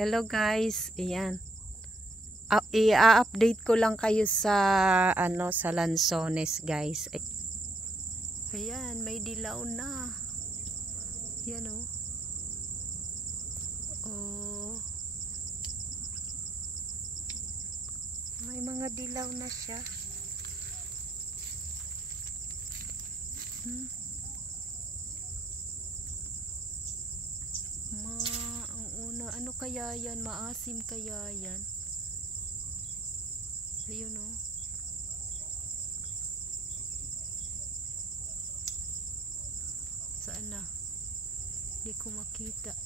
Hello guys, ayan. I-update ko lang kayo sa sa Lanzones guys. Ayan, may dilaw na. Ayan oh. Oh. May mga dilaw na siya. Ano kaya yan? Maasim kaya yan? Ayun o. Saan na? Hindi ko makita.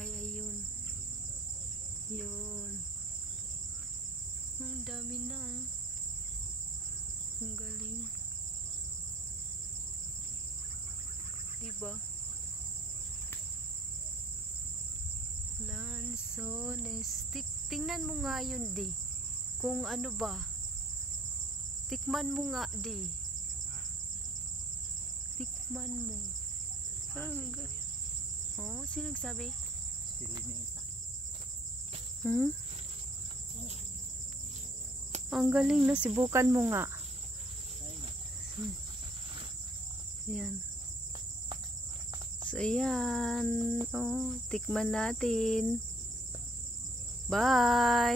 Ay, ayun. Yun. Ang dami na. Ang galing. Diba? Lanzones. Tingnan mo nga yun di. Kung ano ba. Tikman mo nga di. Tikman mo. Oh, sino nagsabi? Ang galing na. Sibukan mo nga. Yan. So, ayan. Oh, tikman natin. Bye!